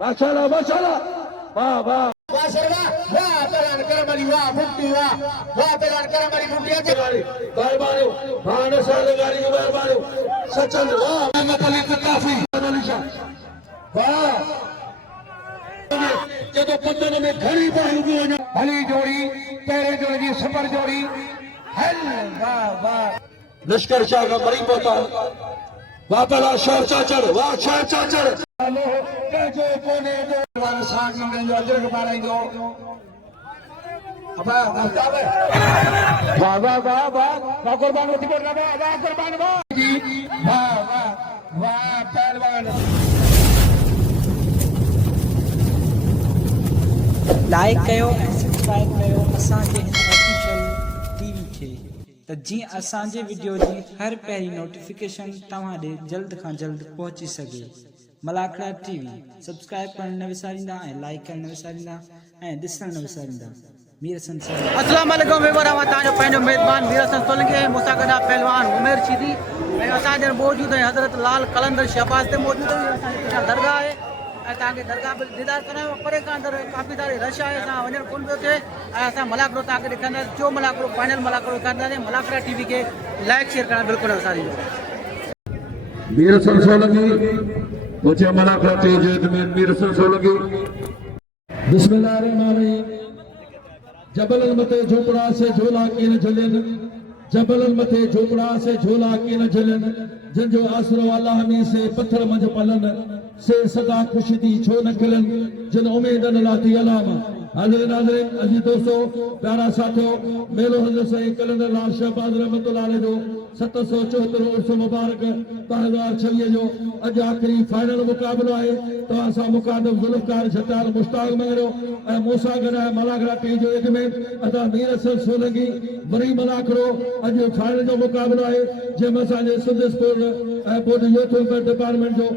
माशाल्लाह माशाल्लाह वाह वाह वाह शर्मा वाह पहलवान करम अली वाह बुट्टी वाह पहलवान करम अली बुट्टी मेहरबानी भाने साले गाड़ी की मेहरबानी सचिन वाह मोहम्मद अली काफी वाह जब पंदन में घड़ी पड़ी भली जोड़ी तेरे जोड़ी जी सुपर जोड़ी हल वाह वाह लश्कर शाह का मरी पोता वाह पहला शहर चाचर वाह शहर चाचर जो कोने जो वाला साग में जो अजर के बारे दो अब वाह वाह वाह वाह कुर्बान होती बोल रहा वाह कुर्बान वाह जी वाह वाह वाह पहलवान लाइक कयो ऐं सब्सक्राइब कयो असांजे हिन ऑफिशियल टीवी खे त जीअं असांजे वीडियो जी हर पहिरीं नोटिफिकेशन तव्हां ॾे जल्द खां जल्द पहुची सघे। मलाखड़ा टीवी सब्सक्राइब करण न विसारींदा ऐं लाइक करण न विसारींदा ऐं ॾिसण न विसारींदा। मीर हसन सोलंकी अस्सलाम वालेकुम वेवर आवा ताजो पंहिंजो मेज़बान मीर हसन सोलंकी ऐं मूंसां गॾु पहलवान उमेर शीदी ऐं असांजे मौजूदु आहे हज़रत लाल कलंदर शहबाज़ ते मौजूदु आहे असांजे पुठियां दरगाह आहे ऐं तव्हांखे दरगाह बि दीदार करायो परे खां अंदरि काफ़ी सारी रश आहे असां वञणु कोन पियो थिए ऐं असां मलाखड़ो तव्हांखे ॾेखारींदासीं जो मलाखड़ो फाइनल मलाखड़ो ॾेखारींदासीं। मलाखड़ा टीवी खे लाइक शेयर करणु बिल्कुलु न विसारिजो। मीर हसन सोलंकी मुझे मलाखड़ा टीवी में मीर हसन सोलंकी बिस्मिल्लाह रहमान रहीम जबल मते झोपड़ा से झोला की न झलन जबल मथे झोपड़ा से झोला की न झलन जिनजो आसरो अल्लाह में से पत्थर मंझ पलन से सदा खुशी थी छो न खिलन जिन उम्मीद न लाती अलाम हाज़िर नाज़रीन अजी दोस्तों प्यारा साथियों मेलो हज़रत सईद कलंदर लाल शहबाज़ रहमतुल्लाह अलैह जो 774 उर्स मुबारक 2026 जो अज आखिरी फाइनल मुकाबलो है तो असा मुकादम जुल्फकार झटाल मुश्ताक मंगरो ए मूसा गना मलाखड़ा टी जो एक में अदा मीर हसन सोलंकी वरी मलाखड़ो अज फाइनल जो मुकाबलो है जंहिंमें असांजे Sindh sport board youth welfare department जो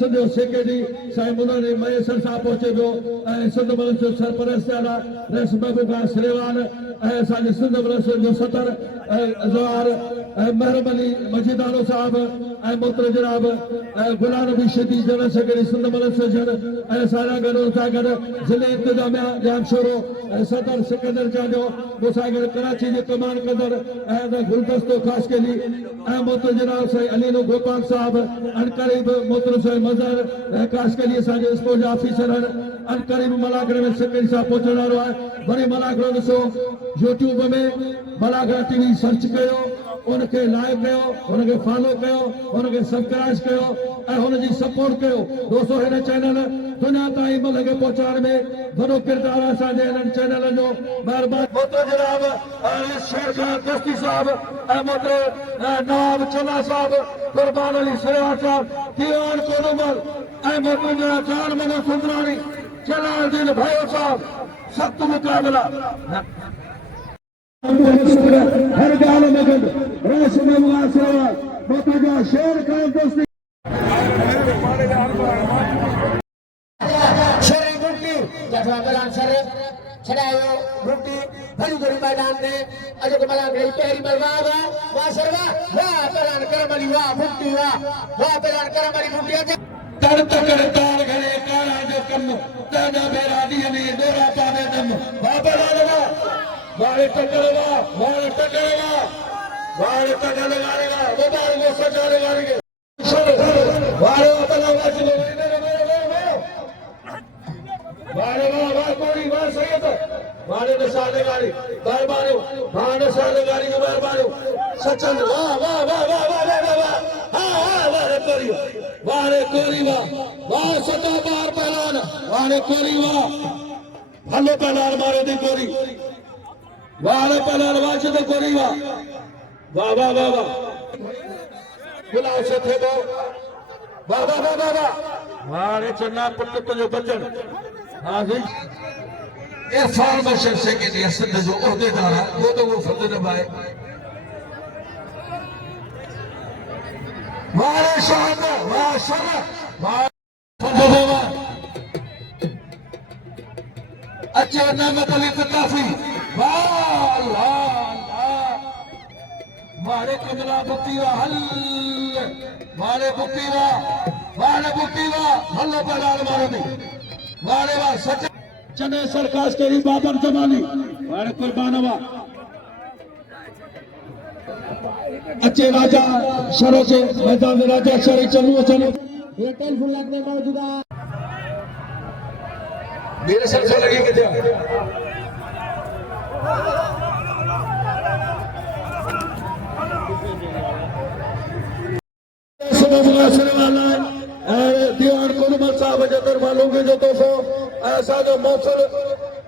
सिंध सेक्रेटरी साईं मुनानी मयसर साहब पहुचे पियो सिंध मलस जो सरपरस्त आला रस महबूबा सलेवान असांजे सिंध मलस जो सदर ज़वार महरम अली मजीदारो साहब मोहतर जनाब गुलाम नबी शदी जनरल सेक्रेटरी सिंध मलस जन सारा गॾु सां गॾु ज़िले इंतजामिया जाम शोरो सदर सिकंदर जा जो मूंसां गॾु कराची जे कमान कंदड़ गुलदस्तो ख़ासि के लिए मोहतर जनाब साईं अलीनो गोपाल साहब अनकरीब मोहतर साईं मज़हर ख़ासि के लिए असांजे स्पोर्ट जा ऑफिसर आहिनि अनकरीब मलाखड़े में सेक्रेटरी साहब पहुचण वारो आहे। वरी मलाखड़ो ॾिसो यूट्यूब में मलाखड़ा टीवी सर्च कयो उनके लाइक कयो उनके फॉलो कयो उनके सब्सक्राइब कयो ऐं हुनजी सपोर्ट कयो। दोस्तों हिन चैनल दुनिया ताईं मल खे पहुचाइण में वॾो किरदारु आहे असांजे हिननि चैनलनि जो। महिरबानी मोहतर जनाब शेर खान दस्ती साहब ऐं मोहतर नवाब चला साहब कुर्बान अली सरेवार साहब दीवान कोनूमल ऐं मोहतर जनाब जान मनो सुंदरानी जलालुद्दीन भयो साहब सख्त मुकाबला हर गाल में गंद रस में मुआसरा मोहतजा शेर खान दोस्ती शरी बुट्टी जठवा बलान सर छड़ायो बुट्टी भली जोड़ी मैदान में अजय के मलाखड़े पहली मलवा वाह शर्मा वाह पहलवान करम अली वाह बुट्टी वाह पहलवान करम अली बुट्टी तड़ तकड़ तार घड़े कारा जो कम ताजा बेरा दी में दोरा पावे दम वाह पहलवान वारे टकरेगा वारे टकरेगा वारे टकर लगाएगा वो बार वो सजा लगाएंगे वारे अपना वाच लो वारे वाह कोई वाह सही है वारे निशाने गाड़ी मेहरबानी वाह निशाने गाड़ी की मेहरबानी सचिन वाह वाह वाह वाह वाह वाह वाह हां वारे कोरी वाह सता बार पहलवान वारे कोरी वाह भलो पहलवान मारे दी कोरी वारे पहलवान वाच दे कोरी वाह वाह वाह वाह वाह गुलाब से थे वो वाह वाह वाह वाह वाह वारे चन्ना पुत्र तुझो बचन हाँ जी इरफान से के लिए सिंध जो उहदेदार है वो तो वो फर्ज निभाए वारे शानदार वाह शानदार वाह अच्छा नमक अली काफी वाह अल्लाह वारे कमला बुतीवा हल वारे बुतीवा हल्लो पहलवान मारो दी वारे वाह सच चने सरकास केरी बाबर जमानी वारे कुर्बान हुआ अच्छे राजा शरो से मैदान में राजा शरी चलू चलो ये टेलीफोन लगने मौजूदा मेरे सर से लगी कितने दीवान कुलमल साहब जदर वालों के जो तोहफो ऐसा जो मौसम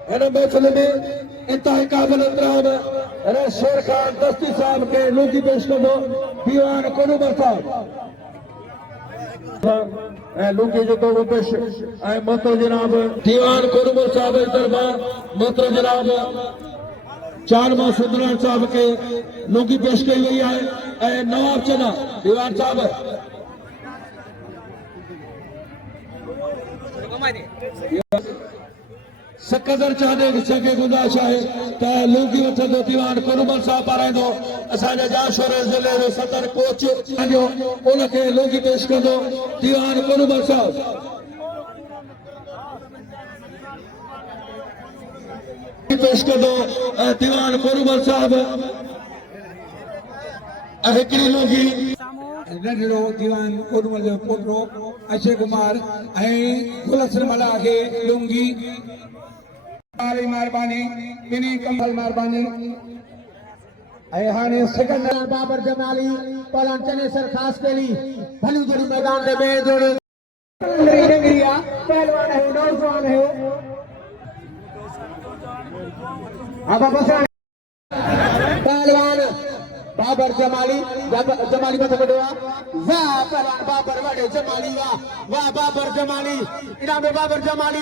है महफिल में इंतहा काबिल एहतराम है शेर खान दस्ती साहब के लोगी पेश कर दो दीवान कुलमल साहब लोगी जो तो पेश मंत्र जनाब दीवान कुलमल साहब दरबार मंत्र जनाब चार माह सुंदरान साहब के लोगी पेश की गई है नवाब चना दीवान साहब सकदर चाहते सके गुंजाइश है त लोगी वठंदो दीवान कुलमल साहब पाराईंदो असांजा जाशोर ज़िले जो सदर कोच जो उनखे लोगी पेश कंदो दीवान कुलमल साहब पेश कंदो दीवान कुलमल साहब हिकिड़ी लोगी नंढड़ो दीवान कोडमल जो पोटो अक्षय कुमार गुलशन मला खे लुंगी महिरबानी ॿिन्ही कमल महिरबानी हाणे सेकंड बाबर जमाली पहलवान चनेसर खास केली भली जोड़ी मैदान में बे जोड़ी पहलवान है नौजवान है अब बस पहलवान बाबर जमाली जमाली में थकड़वा वाह पहलवान बाबर वडे जमाली वाह बाबर जमाली इनाम में बाबर जमाली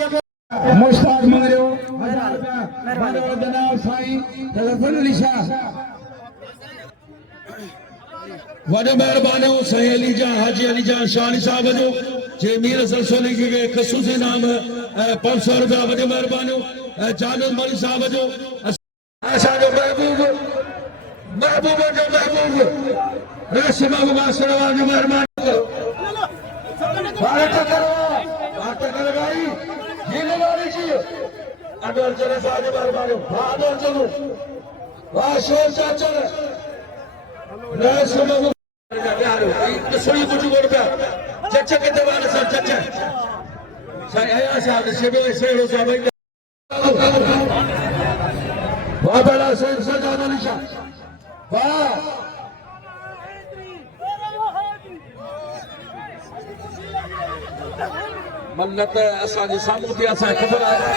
मुश्ताक मंगरियो 1000 रुपया जनाब साईं तलफन अली शाह वॾो महिरबानी साईं अली जान हाजी अली जान शानी साहब जो जे मीर सरसोली के खसूसी नाम 500 रुपया वॾो महिरबानी जावेद मौली साहब जो असांजो महबूब जो महबूब रेशम बासणवाल जो महिरबानी भारत करो भाई जीने वाली जी अगर चले साहब महिरबानी भादो चलो वाह शोर चाचर रेशम सुनी कुछ बोल पे चचा के दीवान सर चचा साईं आया साहब शिबे सेड़ो साहब वाह बड़ा सर सजाद अली शाह वाह मन्नत असांजे साम्हूं थी असांखे ख़बर आहे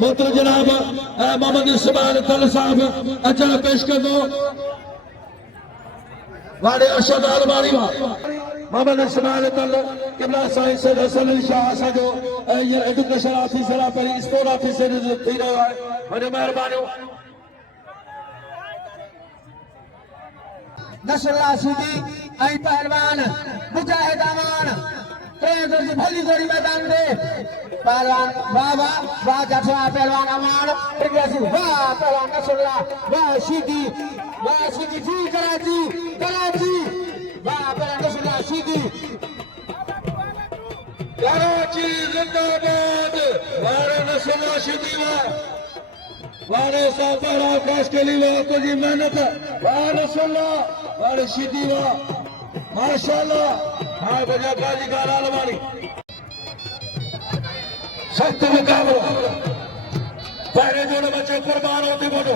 मोहतर जनाब मोहम्मद इस्माइल तल साहब अचण पेश कंदो वाड़े अरशद अलमारी मोहम्मद इस्माइल तल किबला साईं सैयद हसन अली शाह असांजो एजुकेशन ऑफिसर आहे पहिरीं स्पोर्ट ऑफिसर थी रहियो आहे वॾो महिरबानी नसरुल्लाह सीधी ऐं पहलवान मुजाहिद अमान भली जोड़ी मैदान में पहलवान वाह वाह वाह जठवा पहलवान अमान वाह पहलवान नसरुल्लाह वाह सीधी जी कराची वाह पहलवान नसरुल्लाह सीधी कराची जिंदाबाद वारे नसरुल्लाह सीधी वारे साहब आकाश के लिए आपकी मेहनत वाह नसरुल्लाह वारे सीधी वाह माशाल्लाह हाँ बजा काजी का लालवानी सख्त मुकाबला पहले जोड़े बच्चे कुर्बान होते बोलो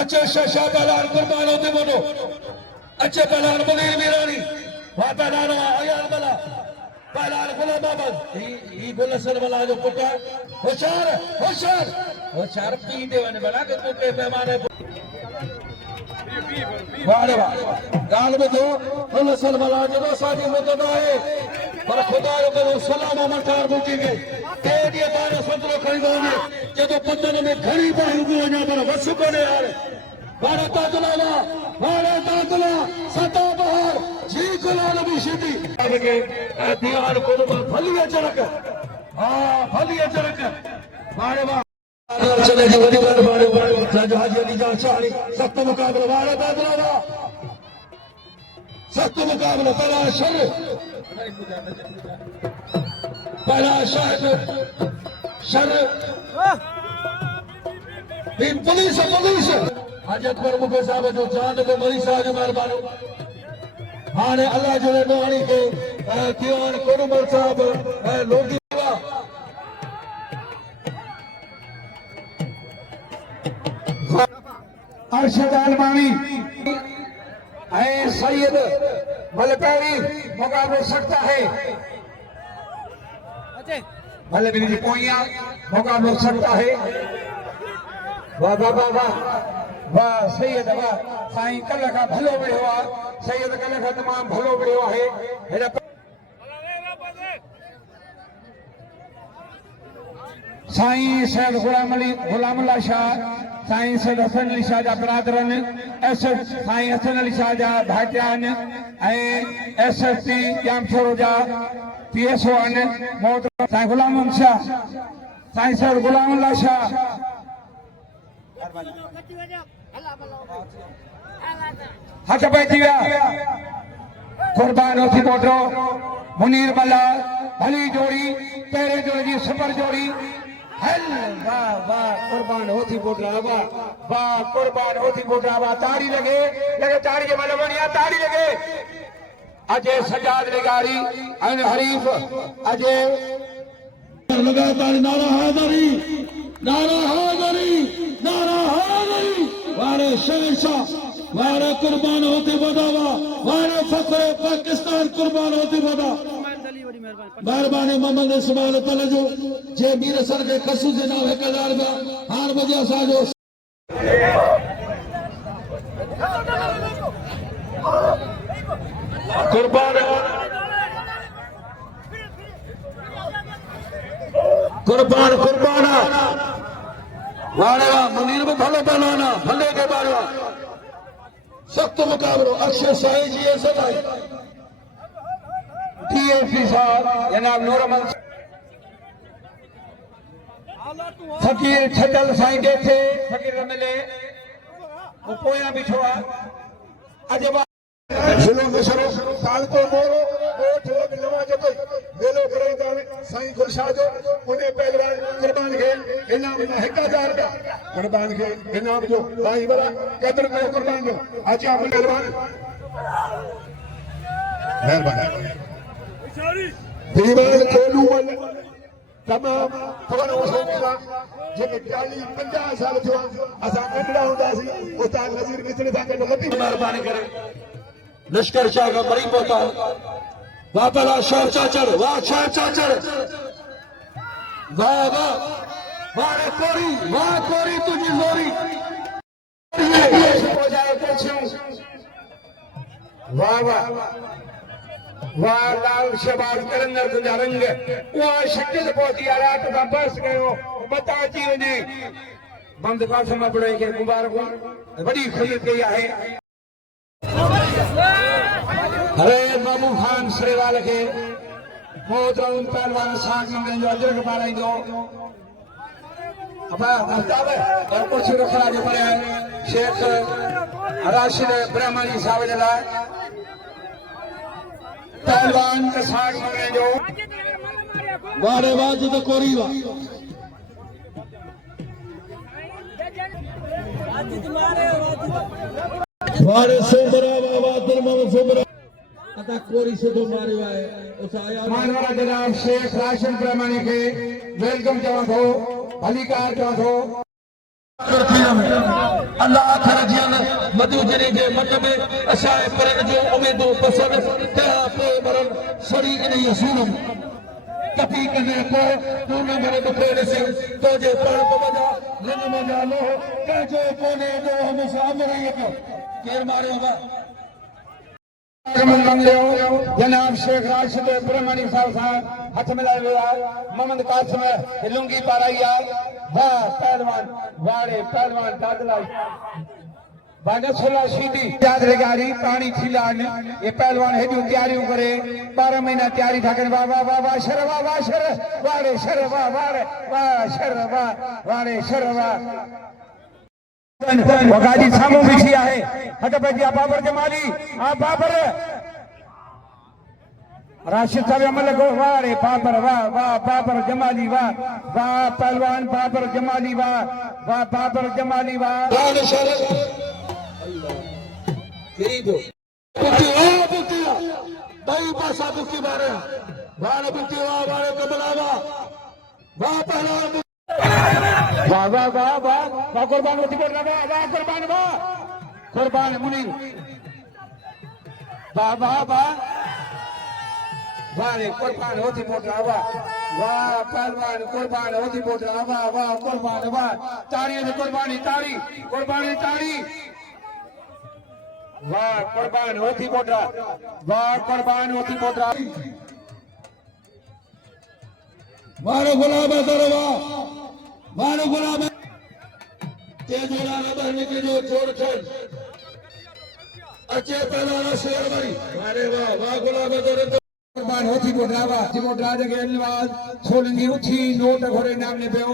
अच्छे शशा पहलवान कुर्बान होते बोलो अच्छे पहलवान मुनीर मीरानी वहाँ पहलवान अयाल बला पहलवान गुलाम अहमद ये गुलशन वाला जो पुटा होशियार पी दे वने बना के पुटे पैमाने वारे वाह गाल में दो गुलशन वाला जो साथी मदद है पर खुदा को सलाम अमरकार बुकी के तेरी बारे संतरो खरीदो ने जो पंदन में घड़ी पड़ी हुई है पर वसु को ने यार वारे तातला सता बहार जी गुलाम भी सीधी अब के दीवार को भली चरक हां भली चरक वारे वाह चले जो वडी बार राजा हाजी अली जान शाही सख्त मुकाबला वारे तातला सख्त मुकाबला पहला शर पहला शर पुलिस हाजत पर मुखे साहब जो चांद को मरी साहब महिरबानी हाणे अल्लाह जो मेहरबानी के दीवान कोरमल साहब लोगी अरशद अलमानी सैयद मलपेरी मुकाबले सकता है भले भी पोइया मुकाबले सकता है वाह वाह वाह वाह वाह सैयद वाह साईं कल का भलो विढ़ो आहे सैयद कल का तमाम भलो विढ़ो आहे साईं सैयद गुलाम अल्लाह शाह साईं सैयद हसन अली शाह जा बिरादरन साईं हसन अली शाह जा भाइटियान SST जामशोरो जा PSO आहिनि मोहतरम साईं गुलाम अहमद शाह साईं सैयद गुलाम अल्लाह शाह हथ पइजी विया कुर्बान होती मोटो मुनीर मल्ला भली जोड़ी पहिरें जोड़ी जी सुपर जोड़ी हल वाह वाह कुर्बान होती बोटरा वाह वाह कुर्बान होती बोटरा वाह ताड़ी लगे ताड़ी के मतलब बढ़िया ताड़ी लगे अजय सजाद निगारी एंड हरीफ अजय लगातार नारा हाजरी वारे शहंशाह वारे कुर्बान होते बदावा वारे फख्र पाकिस्तान कुर्बान होते बदा मेहरबानी मोहम्मद इस्माइल पलजो जे मीर सर के कसू से नाम 1000 रुपया हार बजे असांजो कुर्बान वारे मुनीर भी भलो पहलवाना भले के बारवा सख्त मुकाबलो अक्षय साईं जी सदाई TFC साहब जनाब नूरमल फकीर छतल साईं के थे फकीर मिले वो पोया बिछोआ अजय जुलूम शरो साल को मोरो ओठ वग नमाज को वेलो करे साईं गुलशाह जो उन्हें पहलवान कुर्बान के इनाम में 1000 रुपया कुर्बान के इनाम जो भाई बड़ा कदर में कुर्बान जो आज आप पहलवान मेहरबानी दीवान कोलू वाले तमाम खबर हो सकता जेके 40-50 साल जो असा कंडा होंदा सी उस्ताद नजीर मिस्त्री सा के लती मेहरबानी करे लश्कर शाह का मरी पोता वाह पला शाह चाचर वाह शाह चाचर वाह वाह वाह कोरी तुझी जोरी हो जाए कुछ वाह वाह वाह लाल शहबाज कलंदर तुझा रंग वहाँ शक्ल पहुंची आ रहा तो बस गयो बता जी वने बंद कासम पड़े के मुबारक बड़ी खुशी कई है हरे बाबू खान श्रीवाल के मोहतरम पहलवान साथ में जो अजर के पाराई दो अब मस्ताब और कुछ रखना जो पड़े शेख राशिद ब्रह्मणी साहब जला पहलवान के साथ में जो वारे वाजिद कोरी वा वारे सोबरा वादर मोहम्मद सोबरा अता कोरी से तो मारे आए उस आया मानवाला जनाब शेख राशिद ब्रह्मणी के वेलकम जवा हो भलीकार जवा हो अल्लाह खर जियन मधु जरी जे मत में असाए पर जो उम्मीदो पसंद ता पे मरन सड़ी इन यसून कपी कने को तू न मेरे बखेड़े से तो जे पर बजा जन मजा लो के जो कोने जो हम सामने ये केर मारे होगा जनाब शेख राशिद ब्रह्मणी साहब हाथ मिलाए हुआ मोहम्मद कासिम लुंगी पाराइया वाह पहलवान वाड़े पहलवान दादला बाने सोला सीधी याद रेगारी पानी खिलान ये पहलवान है जो तैयारियों करे 12 महीना तैयारी था करे वाह वाह वाह वाह शर वाड़े शर वाह वाड़े शर वाह वगाजी सामू बिछी है हट पे बाबर जमाली आ बाबर राशिद साहब अमल को वाह रे बाबर वाह वाह बाबर जमाली वाह वाह पहलवान बाबर जमाली वाह वाह बाबर जमाली वाह दही पासा बुकी मारे वाह बुकी वाह वाह कमला वाह वाह पहलवान वाह वाह वाह वाह वाह कुर्बान होती बोल रहा वाह वाह कुर्बान वाह कुर्बान मुनीर वाह वाह वाह वाह रे कुर्बान होती बोल रहा वाह वाह पहलवान कुर्बान होती बोल रहा वाह वाह कुर्बान वाह ताड़ी से कुर्बानी ताड़ी कुर्बानी ताड़ी वाह कुर्बान होती बोल रहा वाह कुर्बान होती बोल रहा मारो गुलाब दरवा मारो गुलाब तेज वाला बहनी के जो छोड़ छोड़ अच्छे पहला शेर भाई अरे वाह वाह गुलाब दरवा कुर्बान होती बोटावा जिमोट राज के अनवाज सोलंगी उठी नोट घोड़े नाम ने पियो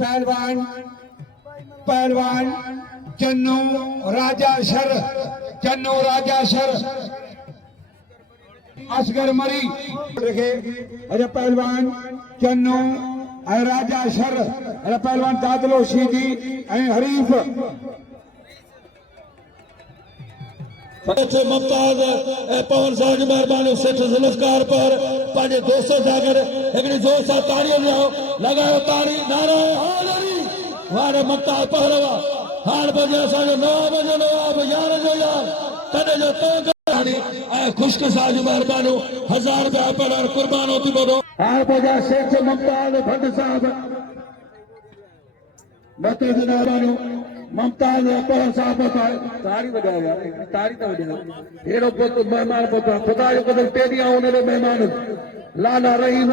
पहलवान पहलवान चन्नो राजा शर असगर मरी रखे अरे पहलवान चन्नो राजा शर अरे पहलवान दादलो शीदी हरीफ मुमताज पवन साहब की मेहरबानी सेठ जुल्फकार पर पांच दोस्तों जाकर एक जोर सा ताड़ियों लगाओ ताड़ी नारा हाजरी वारे मुमताज पहलवा हार बजे असांजो 9 बजे नवाब यार जो यार तने जो तो खुश्क साहब की मेहरबानी 1000 रुपया पर कुर्बान होती बोलो हार बजे सेठ मुमताज भट्ट साहब मत जनाबानो मुमताज पवन साहब ताड़ी बजाओ यार ताड़ी तो बजाओ हेरो पुत मेहमान पुत खुदा जो कदम तेरिया होने दे मेहमान लाला रहीम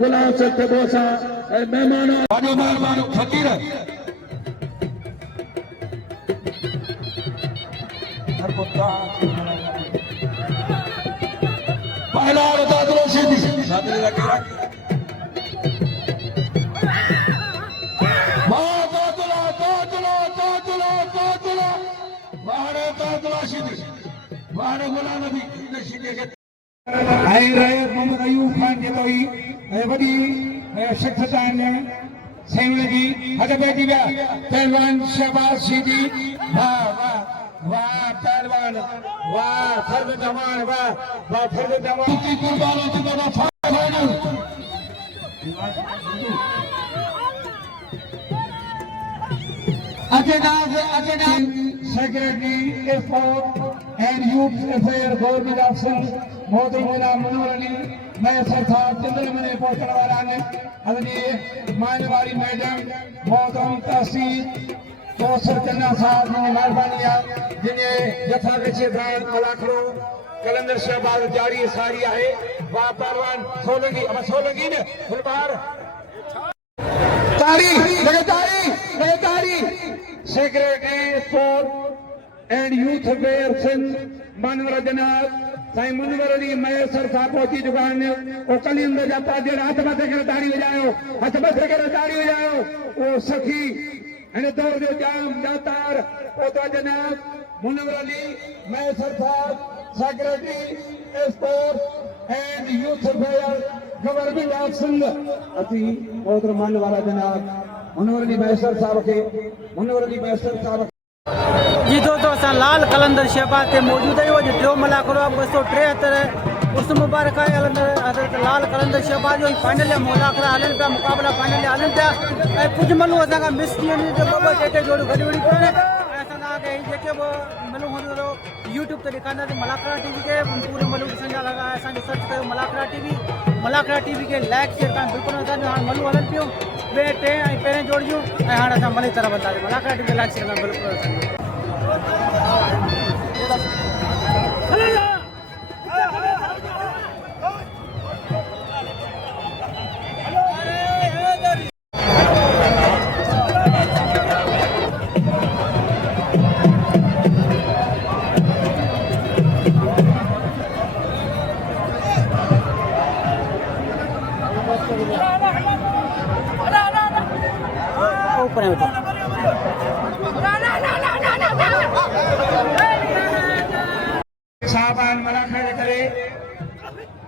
गुलाम सेठ बोसा मेहमान वाजो मेहमान फकीर पहला दादलो सीधी दादलो लगे मोहम्मद अयूब खान के तो वही शख्सियत जी हद बैठी विया पहलवान शहबाज सीधी वाह वाह वाह पहलवान वाह फर्द जवान वाह वाह फर्द जवान की कुर्बानी की बड़ा फायदा Secretary Sport and Youth Affairs Government Officer मोहतरमा मनोहर अली मैं सरदार चंद्रमने पहुंचने वाला ने आदरणीय मानवारी मैडम मोहतरम तहसील कौसर चन्ना साहब ने मेहरबानी जिन्हें जथा के क्षेत्र कलाकरो कलंदर शहबाज जारी सारी है वाह पहलवान सोलंगी अब सोलंगी ने फुलबार ताड़ी secretary sport and youth affairs Manohar जनाब साईं मुनवर अली मैसर साहब पहुंची चुका है वो कलिंद जा पाजे हाथ मथे करे ताड़ी बजायो हाथ मथे करे ताड़ी बजायो वो सखी अने दौर जो जाम दातार पोता जनाब मुनवर अली मैसर साहब secretary sport and youth affair government of Sindh अति मोहतरम मान वाला जनाब मुनवर अली मैसर साहब के जी दोस्तों असां लाल कलंदर शहबाज ते मौजूद आहियूं अॼु टियों मुलाक़ो 273 उस मुबारक आहे हज़रत लाल कलंदर शहबाज जो फाइनल जा मुलाक़ा हलनि पिया मुक़ाबला फाइनल हलनि पिया ऐं कुझु मलूं असांखां मिस थी वञनि जो ॿ टे जोड़ियूं गॾु वड़ी पियूं आहिनि ऐं असां तव्हांखे जेके बि मलूं हूंदियूं यूट्यूब ते ॾेखारींदासीं मलाकरा टीवी ते पूरे मलूं ॾिसण जा लॻा असांजो सर्च कयो मलाकरा टीवी खे लाइक शेयर करणु बिल्कुलु न करियो हाणे मलूं हलनि पियूं ॿिए टे ऐं पहिरें जोड़ियूं ऐं हाणे असां मले तरफ़ वधासीं मलाकरा टीवी खे लाइक शेयर करणु बिल्कुलु ऊपर साहबान मलाखा करे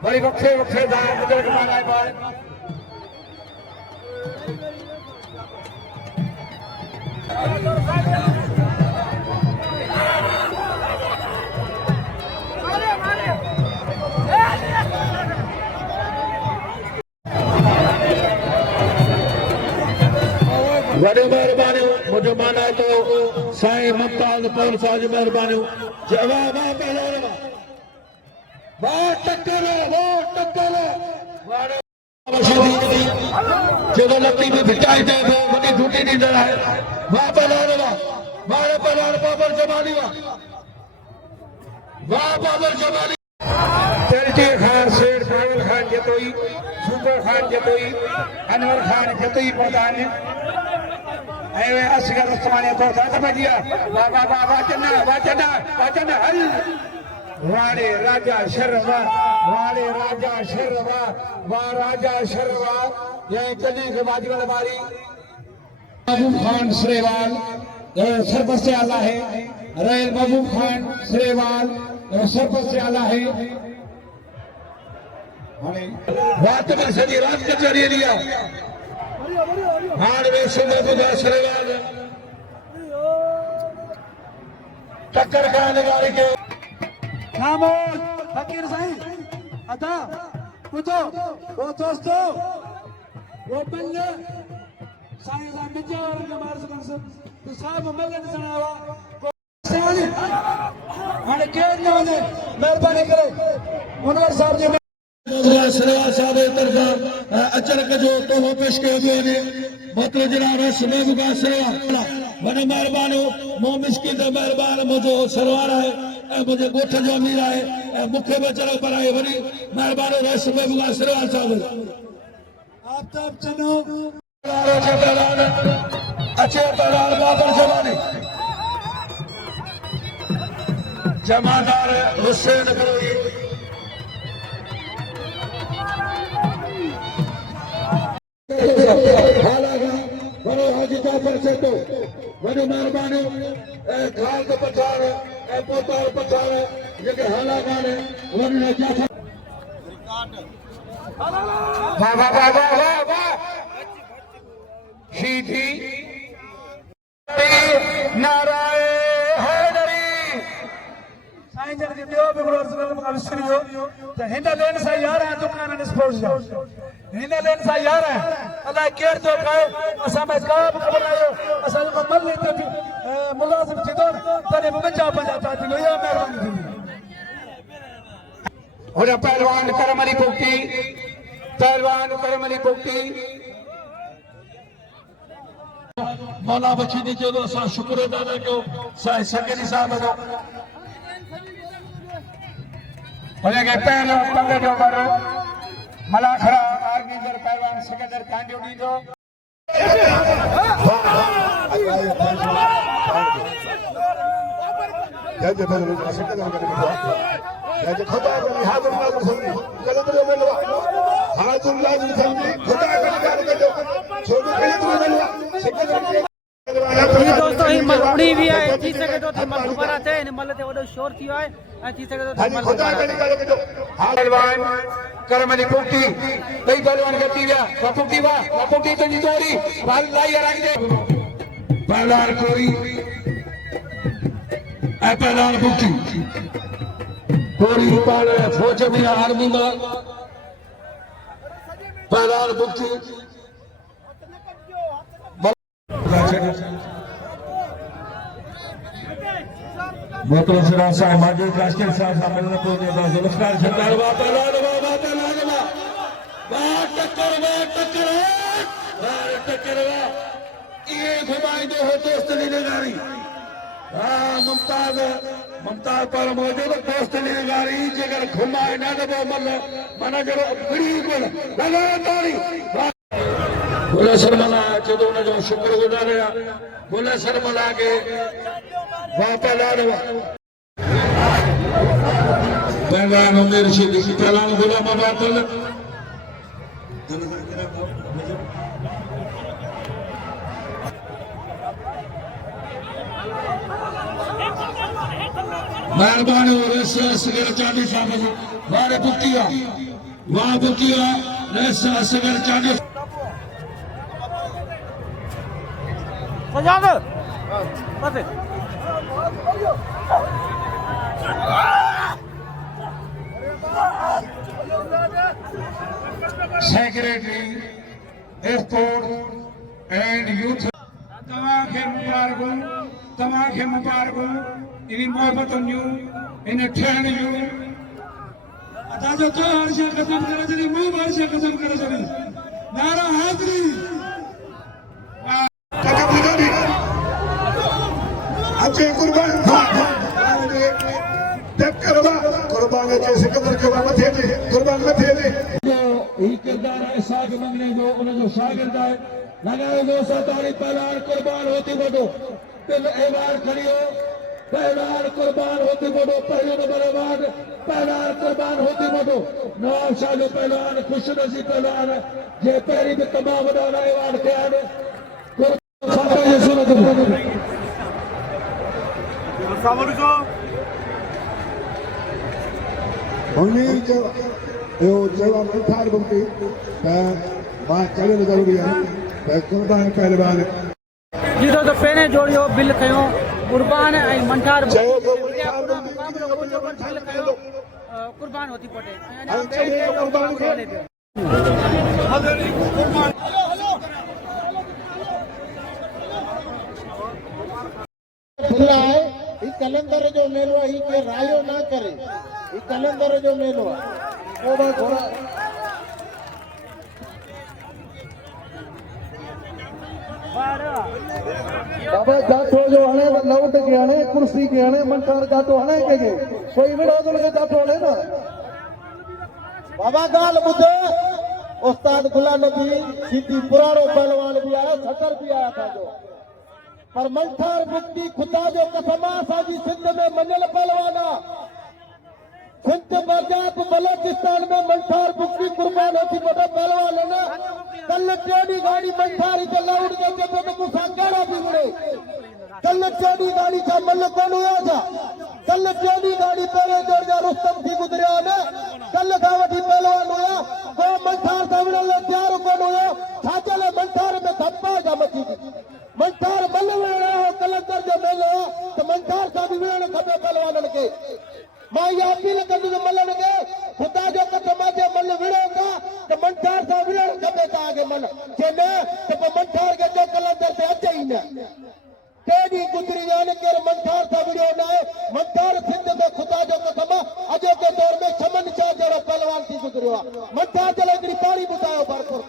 बड़ी वक्फे वक्फे दान बुजुर्ग मानाए बाल वॾी महिरबानी मुंहिंजो माना तो साईं मुमताज़ पौल साहब जी महिरबानी ਜਦੋਂ ਲੱਤੀ ਵੀ ਫਿੱਟਾਈ ਤੇ ਵੱਡੀ ਡਿਊਟੀ ਨਹੀਂ ਦੇਣਾ ਹੈ ਵਾਹ ਪਹਿਲਾਂ ਵਾਹ ਪਹਿਲਾਂ ਬਾਬਰ ਜਮਾਨੀ ਵਾਹ ਬਾਬਰ ਜਮਾਨੀ चलती खान शेर पागल खान जतोई सुपर खान जतोई अनवर खान जतोई पौधान ऐवे असगर उस्मानिया तो था बजिया वाह चन्ना हल वाड़े राजा शर्मा वाह राजा शर्मा ये कली के बाजगल बारी महबूब खान सरेवाल सरपंच से आला है रेल महबूब खान सरेवाल सरपंच से आला है रात में सॼी राति कचहरी लिया हाणे वे सुबुह ॿुधा सरेवाल टक्कर खान गाड़ी के खामोश फकीर साईं अदा ॿुधो वो दोस्तो वो बल्ले साईं सा मिजा और नमाज कंस तो साहब मल्ले सणावा साईं हाणे केर न वञे महिरबानी करे उनवर साहब जी सरेवाल साहब जी तरफ़ां अचरक जो तोहफ़ो पेश कयो वियो वञे मोहतरम जनाब महबूबा सरेवाल वॾी महिरबानी मूं मिस्किन ते महिरबान मुंहिंजो सरवार आहे ऐं मुंहिंजे ॻोठ जो अमीर आहे ऐं मूंखे बि अचरक पढ़ाए वॾी महिरबानी रस महबूबा सरेवाल साहब आफ्ताब चनो अचे पहलवान बाबर जमानी जमादार हुसैन करोई वॾो हाजी जाफ़र सेठो वॾी महिरबानी ऐं खाल पठार ऐं पोतार पठार जेके हालागान वॾी जाफ़र वाह शीधी नाराए हैदरी साईं जन खे ॿियो बि हिकिड़ो अर्ज़ु विसरी वियो त हिन लेन सां यार दुकान स्पोर्ट्स जा हिन लेन सां यार अलाए केरु थो कहे असां में का बि ख़बर आयो असांजो मल हिते मुलाज़िम थींदो तॾहिं बि बचा पंहिंजा था थींदो इहा महिरबानी थींदी हुन पहलवान करमली पोखती मौला बख्शी दी जो असां शुक्र अदा कयो साईं सकरी साहब जो हुनखे पहिरियों पंग जो वर मलाखड़ा आर्मी जो पहलवान सिकंदर कांडियो ॾींदो दोस्तों ही मल उड़ी भी है थी सके तो थी मल दोबारा थे इन मल ते वडो शोर थियो है ऐं थी सके तो थी मल पहलवान करमली पोखती कई पहलवान गति विया पोखती तुंहिंजी तोरी बाल लाई रख दे पहलवान कोई ऐं पहलवान बुटी कोरी पाल फौज में आर्मी में पहलवान बुटी मोहतरम सिराज साहब माजूद राष्ट्रीय साहब साहब मिलने को दिया था जुल्फकार सरकार टक्कर ये घुमाइंदो हो दोस्त लीलेगारी मुमताज पर मौजूद दोस्त लीलेगारी जेकर घुमाए ना दबो मतलब माना जरो घड़ी को लगातारी बोले शर्मला जो उन शुक्र गुजारिया बोले शर्मला के पहलवान उमेर शीदी पहलवान गुलाम बातल मेहरबानी और चांदी साहब बारे पुटिया वाह बुकिया रैसा सगर चांद सजाद बस सेक्रेटरी स्पोर्ट एंड यूथ तव्हांखे मुबारकूं इन मोहबतुनि जूं इन ठहण जूं ताजो तो हर्षा खत्म करे छड़ी मुंह हर्षा खत्म करे छड़ी नारा हाज़री अचे कुर्बान कुर्बान के सिकंदर के मथे ते कुर्बान मथे ते जो ही किरदार है साग मंगने जो उन जो शागिर्द है लगाए जो सतारी पहलवान कुर्बान होती बड़ो तिल एवार खड़ियो पहलवान कुर्बान होती बड़ो पहले नंबर बाद पहलवान कुर्बान होती बड़ो नवाब शाह जो पहलवान खुश नसीब पहलवान जे पहली भी तमाम वडा एवार थे कुर्बान ये सुनो उन्हीं जो सेवा मंठार बुमती बात चलण ज़रूरी है कुर्बान पहलवान जीतो तो पहिरें जोड़ियो बिल कयो कुर्बान ऐं मंठार कुर्बान होती पटे खुला है ई कलंदर जो मेलो ही के रायो ना करे ई कलंदर जो मेलो है ओड़ा घोड़ा बाबा जाठो जो हणे लौट के हणे कुर्सी के हणे मंठार जाठो हणे के कोई विरोध लगे जाठो हणे ना बाबा गाल बुधो उस्ताद गुलाम नबी सीधी पुरानो पहलवान भी आया सतर भी आया था जो पर मंठार मुक्ति खुदा जो कसम असांजी सिंध में मञल पहलवाना सिंध पंजाब बलोचिस्तान में मंठार मुक्ति कुर्बान होती बड़ा पहलवान है ना कल टेढ़ी गाड़ी मंठार के लाउड के जब तो कुछ आकारा भी मिले कल टेढ़ी गाड़ी का मल कौन हुआ था कल टेढ़ी गाड़ी पहले जोड़ जा रुस्तम थी गुजरिया ने कल खावटी पहलवान हुआ वो मंठार सामने ले तैयार कौन हुआ छाचल मंठार में धप्पा जा मची मंठार मल वेड़ा हो कलंदर जो मेलो तो मंठार सा भी वेड़ा खबे पहलवान के मां ये अपील कंदु मलन के खुदा जो कदम जे मल विड़ोगा तो मंठार सा विड़ो खबे ता आगे मन जे न तो मंठार के जो कलंदर से अचे ही न तेरी गुजरी जाने के मंठार सा विड़ो ना है मंठार सिंध में खुदा जो कदम अजो के दौर में शमन शाह जड़ो पहलवान थी गुजरियो मंठार चले इतनी पानी बुतायो भरपूर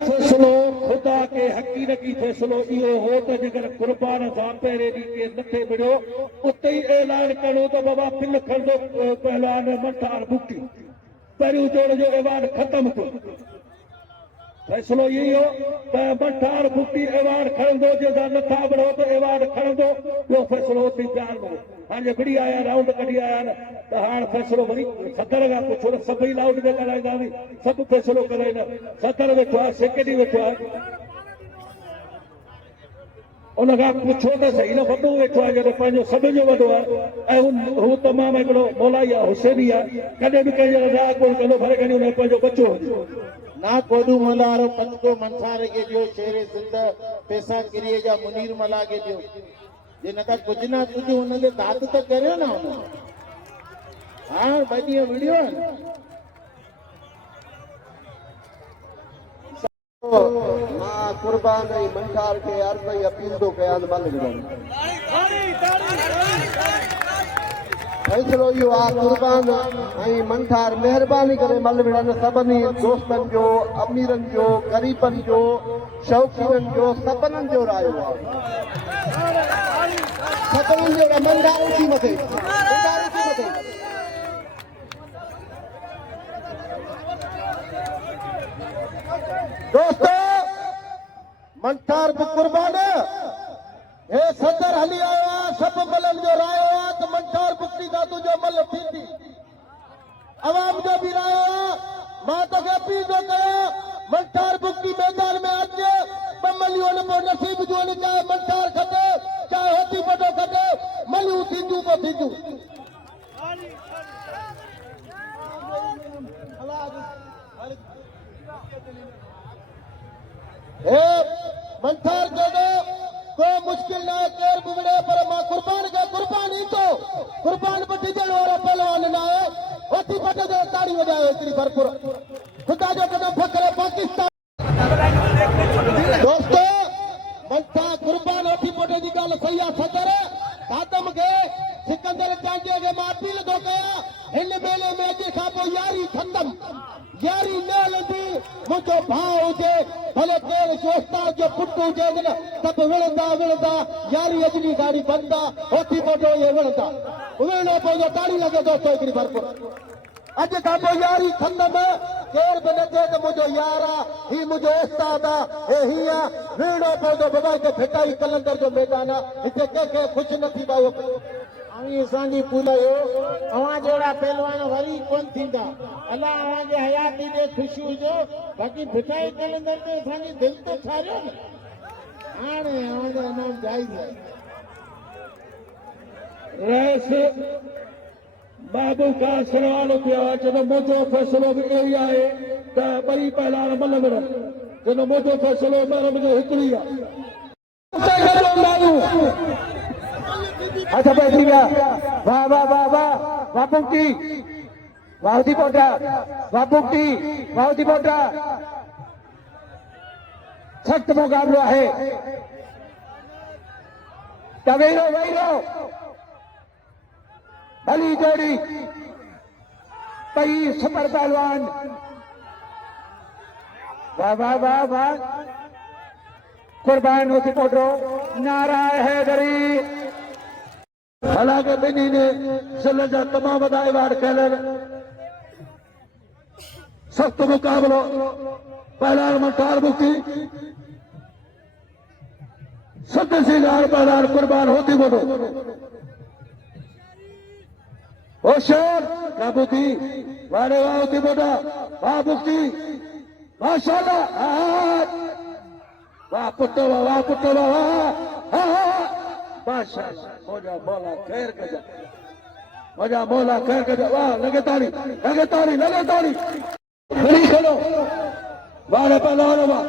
फैसलो खुदा के हकीर की फैसलो इहो हो त जेकर कुर्बान सां पहिरें ॾींहं के नथे मिलियो उते ई ऐलान करणो त बाबा पिल खणंदो पहलवान मंठार बुक्टी पहिरियों जोड़ जो ऐवान ख़तम थियो फैसलो इहो त मंठार बुक्टी ऐवान खणंदो जंहिंसां नथा बढ़ो त ऐवान खणंदो ॿियो फैसलो उते तयार हो हाणे विड़ी आया राउंड कढी आया न त हाणे फैसलो वरी सदर खां पुछो न सभई राउंड में ॻाल्हाईंदासीं सभु फैसलो करे न सदर वेठो आहे सेक्रेटरी वेठो आहे उनखां पुछो त सही न वॾो वेठो आहे जॾहिं पंहिंजो सभिनि जो वॾो आहे ऐं हू तमामु हिकिड़ो मौलाई आहे हुसैनी आहे कॾहिं बि कंहिंजे लाइ राह कोन कंदो भले कॾहिं हुन पंहिंजो बचो हुजे ना कोडू मलारो पंचको मंसार के दियो शेरे सिंध पैसा किरिए जा मुनीर मला के दियो जे नका कुछ ना कुछ उनके दात तो करियो ना हां बढ़िया वीडियो है मां कुर्बान ऐं मंठार के अर्ज़ ऐं अपील थो कयां मल फैसलो इहो आहे कुर्बान ऐं मंठार महिरबानी करे मल विढ़नि सभिनी दोस्तनि जो अमीरनि जो ग़रीबनि जो शौक़ीननि जो सभिनीनि जो रायो आहे सभिनीनि जो मंठार उथी मथे दोस्तों मंठार कुर्बान हे सदर हली आया सब मलन जो रायो आ तो मंठार बुक्ति का तुझो मल थींदी अवाम जो भी रायो आ मां तो के अपील जो कयो मंठार बुक्ति मैदान में अचे मलियूं न पोइ नसीब जो न चाहे मंठार खटे चाहे होती पटो खटे मलियूं थींदियूं पोइ थींदियूं हे मंठार कदो को मुश्किल ना केर बिगड़े पर मां कुर्बान के कुर्बानी तो कुर्बान पर डिजल वाला पहलवान ना है होती पटो दे ताड़ी वजाए इतनी भरपूर खुदा जो कदम फकरे पाकिस्तान दोस्तों मंठा कुर्बान होती पटो जी गल सही आ सदर आदम के सिकंदर चांजे के मां अपील थो कया इन मेले में अॼु खां पोइ यारी खंदम यारी न हलंदी मुंहिंजो भाउ हुजे भले केरु दोस्तार जो पुटु हुजे न सभु विढ़ंदा यारी अॼु गाड़ी बंद आहे होती पटो इहे विढ़ंदा विढ़णो पवंदो ताड़ी लॻे दोस्तो हिकिड़ी भरपूर अॼु खां पोइ यारी खंदम केर बि न चए त मुंहिंजो यार आहे हीउ मुंहिंजो उस्ताद आहे हे हीअं आहे विढ़णो पवंदो बाबा हिते फिटाई कलंदर जो मैदान आहे हिते कंहिंखे ख़ुशि न थी पाओ असांजी पूरा अवां जहिड़ा पहलवान वरी कोन थींदा अलाह अवां जे हयाती ॾे ख़ुशी हुजो बाक़ी फिटाई कलंदर ते असांजी दिलि तो ठारियो न हाणे अवां जो इनाम जाइज़ आहे रैस बाबू का सवाल पिया जॾहिं मुंहिंजो फ़ैसिलो बि इहो ई आहे त ॿई पहलवान मल विढ़नि जॾहिं मुंहिंजो फ़ैसिलो मुंहिंजो हिकिड़ी आहे अच्छा बैठी गया वाह वाह वाह वाह वाह पुक्ति वाहती पोटा वाह पुक्ति वाहती पोटा सख्त मुकाबलो है तवेरो वैरो भली जोड़ी कई सुपर पहलवान वाह वाह वाह वाह कुर्बान होती पोटो नारा है गरी हालांकि ॿिन्ही ने ज़िले जा तमामु वॾा अवार्ड कयल सख़्त मुक़ाबिलो पहलवान मंठार मुक्ति सतसीलाल पहलवान कुर्बान होती बोलो होशियार काबूती वारे वाह होती बोटा वाह मुक्ति माशाल्लाह वाह पुटो वाह पुटो वाह माशाल्लाह मोजा मौला खैर कजा मोजा मौला खैर कजा वाह लगे ताली खड़ी चलो वारे पहलवान वाह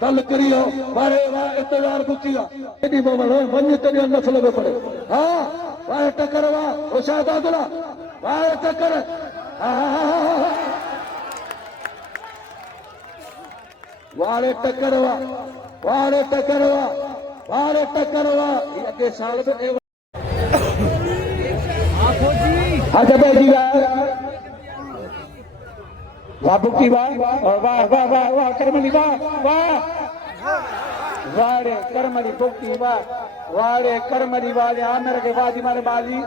तल करियो वारे वाह इंतजार कुचिया एडी मोमल वन्य तेरी नस्ल में पड़े हां वारे टक्कर वाह होशियार दादुला वारे टक्कर वारे टक्कर वाह अगे साल में अच्छा बैठी बाबू की वाह वाह वाह वाह वाह करमली वाह वाह वाड़े करमली बुक्ति वाह वाड़े करमली वाले आमिर के बाजी मारे बाजी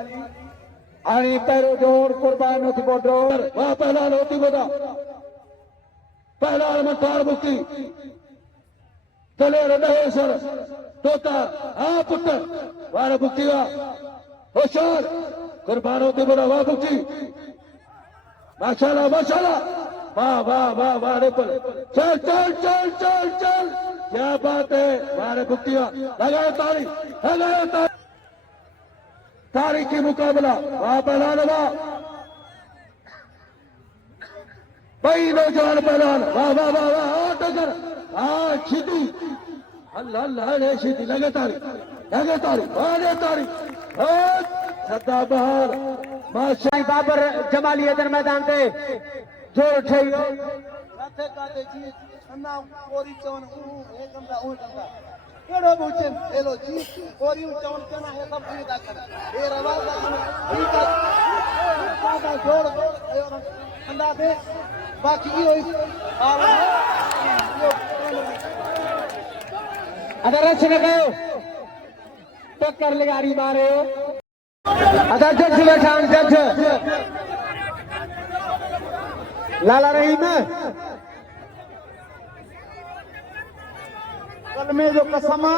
आनी पैरो जोड़ कुर्बान होती बोटो वाह पहलवान होती बोटा पहलवान मंठार बुक्ति दलेर दहेश्वर तोता हाँ पुत्र वारे बुक्ति वाह होशियार कुर्बान होती बोला वाह बुक्ति माशाल्लाह वाह वाह वाह वारे पर चल क्या बात है वारे बुक्ति वाह लगाओ ताली तारीखी मुकाबला वाह पहलवान वाह भाई नौजवान पहलवान वाह वाह वाह वाह टक्कर हाँ सीधी अल्लाह सीधी लगे तारी सदा बहार माशाई बाबर जमाली इधर मैदान पे जोर ठई काथे काथे जी अन्ना कोरी चवन हे कंदा ओ कंदा केड़ो बुचन हेलो जी कोरी चवन केना हे सब जी दा कर हे रवा दा ठीक है का जोड़ अंदा पे बाकी होई अगर रच न गयो टक्कर लगारी मारे अगर जज बैठा जज लाला रहीम कल में जो कसमा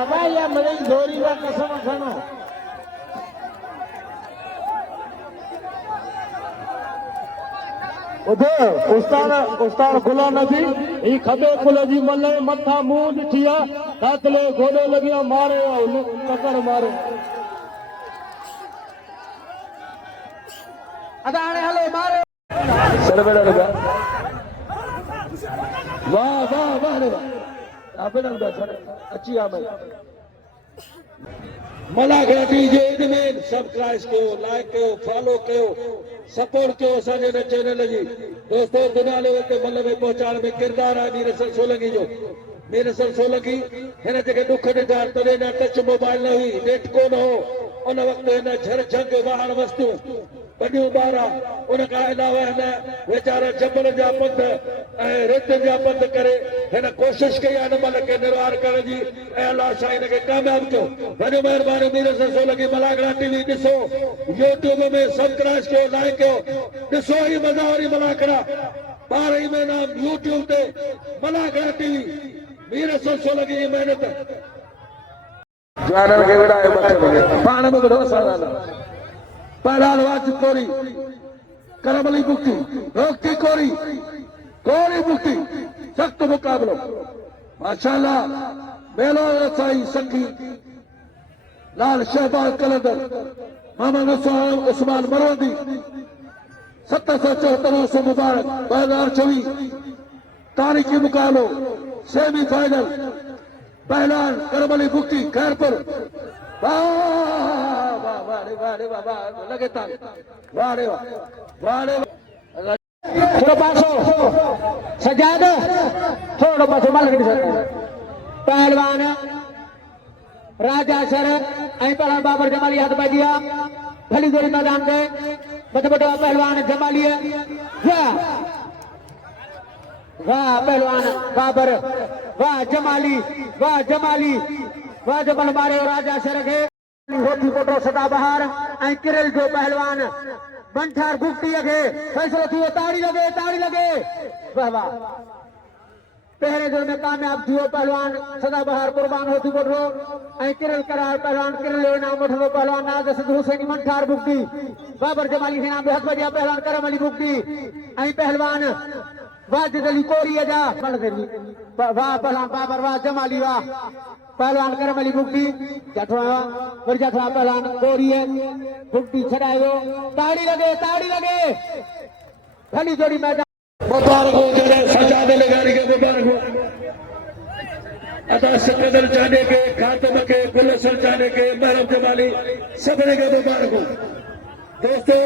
बाबा या मदई दोरी का कसम खानो उस्ताद खुला नहीं ही खबे खुल जी मल मथा मुंह ॾिठी आहे दातले गोॾे लॻियो मारे टकर मारे अदा हाणे हलो मारे सरवेड़ा लगा वाह वाह वाह रे वाह आपने लगा सर अच्छी आमद मला घाटी जे इनमें सब्सक्राइब कयो लाइक कयो फॉलो कयो सपोर्ट कयो असांजे हिन चैनल जी दोस्तों दुनिया लेवल ते मल में पहुचाइण में किरदार आहे मीर सन सोलंकी जो मीर सन सोलंकी हिन जेके दुख ॾिठा तॾहिं न टच मोबाइल न हुई नेट कोन हो उन वक़्तु हिन झर झंग वाहण वस्तू वॾियूं ॿार उन खां अलावा हिन वीचारा जबल जा पंध ऐं रेतनि जा पंध करे हिन कोशिश कई आहे हिन मल खे निर्वार करण जी ऐं अलाह साईं हिन खे कामयाब कयो वॾो महिरबानी मीर सन सोलंकी मलागड़ा टीवी ॾिसो यूट्यूब में सब्सक्राइब कयो लाइक कयो ॾिसो ही मज़ा वारी मलागड़ा 12 महीना यूट्यूब ते मलागड़ा टीवी मीर सन सोलंकी जी महिनत जवाननि खे विड़ायो मथे पाण में विड़ो असां पहलाल वाच कोरी करमली मुक्ति रोकती कोरी कोरी मुक्ति सख्त मुकाबलो माशाल्लाह मेलो साईं सखी लाल शहबाज कलंदर मोहम्मद उस्मान मरोदी 774 मुबारक 2024 तारीखी मुकाबलो सेमीफाइनल पहलान करमली मुक्ति खैरपुर थोड़ो पासो सजाद थोड़ो पासो मल पहलवान राजा सर ऐं पहलवान बाबर जमाली हाथ पाई दिया भली जोड़ी मैदान में बड़ा पहलवान जमाली वाह पहलवान बाबर वाह जमाली वाह जमाली वाह जमल मारे राजा सर के होती कोटो सदा बहार ऐं किरल जो पहलवान बंठार गुप्ती के फैसलो थी ताड़ी लगे वाह वाह पहले जो में कामयाब थियो पहलवान सदा बहार कुर्बान होती कोटो ऐं किरल करार पहलवान किरल जो नाम उठो पहलवान नाज सद हुसैनी मंठार गुप्ती बाबर जमाली के नाम पे हथ बजा पहलवान करम अली गुप्ती ऐं पहलवान वाजिद अली कोरी जा वाह पहलवान बाबर वाह जमाली वाह पहलवान करम अली बुक्ति जठवा पहलवान कोरी बुक्ति छड़ायो ताड़ी लगे भली जोड़ी मैदान मुबारक हो जड़े सजाद लगारी के मुबारक हो अदा सकदर जाने के खातम के गुलशन जाने के महरम जमाली सबने के मुबारक हो दोस्तों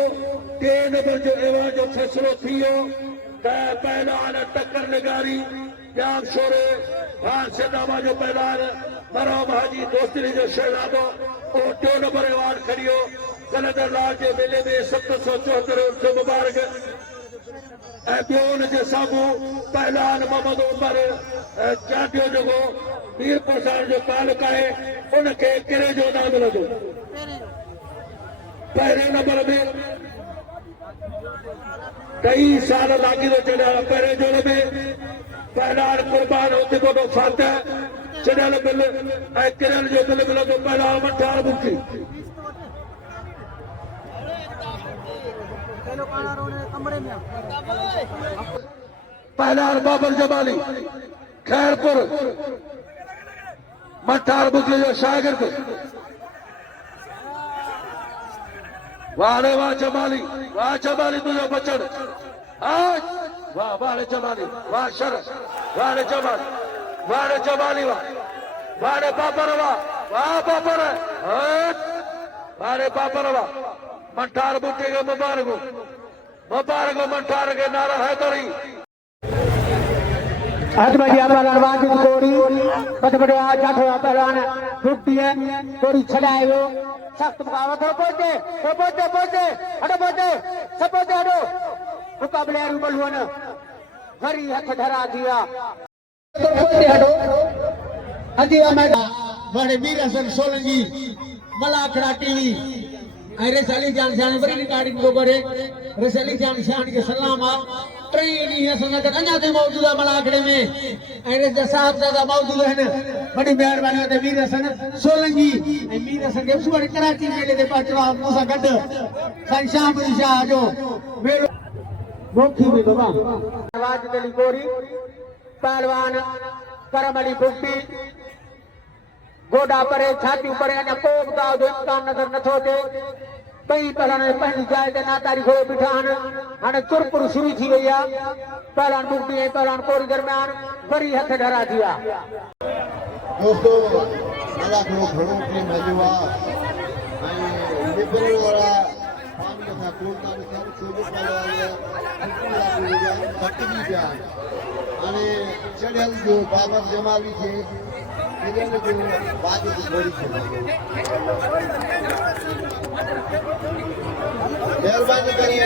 3 नंबर जो एवा जो फैसलो थियो पहलवान टक्कर लगारी जाम शोरे भान सेनामा जो पहलवान मरहम हाजी दोस्ती जो शहजादो और 2 नंबर अवार्ड खड़ियो कलंदर लाल जे मेले में 774 मुबारक ऐं ॿियो हुन जे साम्हूं पहलवान मोहम्मद उमर जाटियो जेको मीरपुर साहिब जो तालुक आहे उनखे किरे जो नाम मिलंदो पहिरें नंबर में कई साल लागी थो चढ़िया पहिरें जोड़ में पहलवान कुर्बान होते कोटो फातह चढ़ियल बिल ऐं किरल जो बिल मिलंदो पहलवान मंठार मुक्ति पहलवान बाबर जमाली खैरपुर मंठार मुक्ति जो शागिर्द वाह वाह जमाली तुझो बचड़ आज वाह वाह जमाली वाह शर वाह जमाली वाह बाबर वाह बाबर बाबर वाह मंठार बुटे के मुबारक मंठार के नारा है तोरी वाजिद कोरी बड़े पहलवान बुटी है कोरी छड़ायो सख्त मुकाबला थोड़ा पहुंचे हटो मुकाबले बलवन घरी हथ धरा दिया हटो अदिया मैदान बड़े वीर हसन सोलंकी मलाखड़ा टीवी रेस अली जान शान बड़ी रिकॉर्डिंग को करे रेस अली जान शान के सलाम ट्रेन असां गॾु अञा ताईं मौजूदु आहे मलाखड़े में ऐं हिन साहब दादा मौजूदु आहिनि वॾी महिरबानी ते मीर हसन सोलंकी ऐं मीर हसन खे सुभाणे कराची मेले ते पहुचणो आहे मूंसां गॾु साईं शाम शाह जो मेलो मोखी में बाबा वाजिद अली गोरी पहलवान करम अली बुट्टी गोडा परे छातियूं परे अञा को बि दाव जो इम्कान नज़र नथो अचे कई पहलवान पंहिंजी जाइ ते नातारी खोए बीठा आहिनि हाणे चुरपुर शुरू थी वई आहे पहलवान बुट्टी ऐं पहलवान कोरी दरमियान वरी हथ ढरा थी विया दोस्तों मलाखड़ो घणो प्रेम हलियो आहे ऐं निबरण वारा पाणीअ सां कोन्ह था ॾिसनि छोजो पहलवान भटकी पिया हाणे चढ़ियल जो बाबर जमाली खे किरन जो वाजिद गोरी खे महिरबानी करे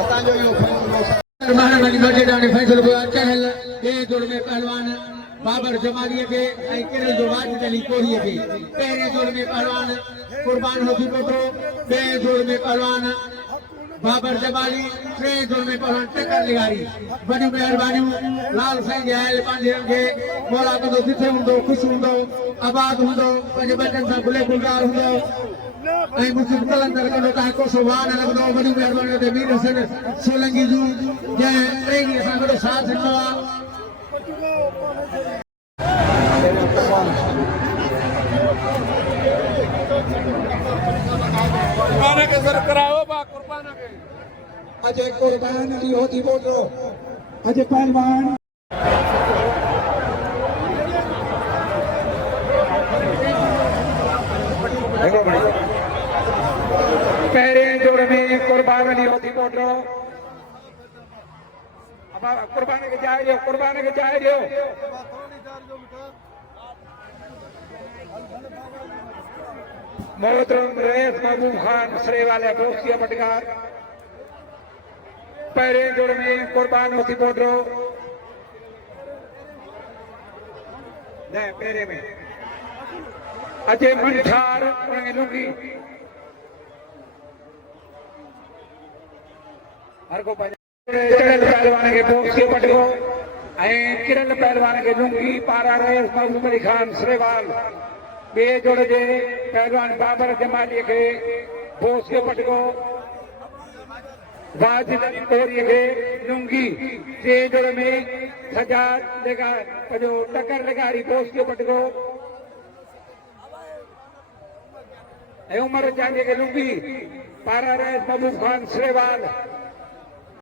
असांजो इहो फैसलो कयो चढ़ियल ॿिए जोड़ में पहलवान बाबर जमालीअ खे ऐं किरन जो वाजिद अली कोरीअ खे पहिरें जोड़ में पहलवान कुर्बान होसी पोटो ॿिए जोड़ में पहलवान बाबर जमाली टे जोड़ में पहलवान टकर लिगारी वॾियूं महिरबानियूं लाल साईं जे आयल पंहिंजे खे मौला कंदो किथे हूंदो ख़ुशि हूंदो आबाद हूंदो पंहिंजे बचनि सां गुले गुलजार हूंदो ऐं मुंहिंजो कलंदर कंदो तव्हां को सो वाह न लॻंदो वॾियूं महिरबानियूं ते मीर हसन सोलंकी जूं जंहिं टे ॾींहं असां गॾु साथ ॾिनो आहे कुर्बान के सर कराओ बा कुर्बान के अजय कुर्बान अली होती बोलो अजय पहलवान पहले जोड़ में कुर्बान अली होती बोलो अब कुर्बान के जाए दियो मोहतरम रईस महबूब खान सरे वाले बोक्सिया पटकार पहले जोड़ में कुर्बान होती बोलो पहरे में अजय मंठार लुंगी हर को चढ़ल पहलवान के बोक्सिया पटको किरल पहलवान के लुंगी पारा रईस महबूब अली खान सरेवाल बे जोड़ जे पहलवान बाबर जमाली के बोस के पटको वाजिद अली कोरी के लुंगी टे जोड़ में सजाद लगा जो टकर लगारी बोस के पटको उमर चांदी के लुंगी पारा रईस महबूब खान सरेवाल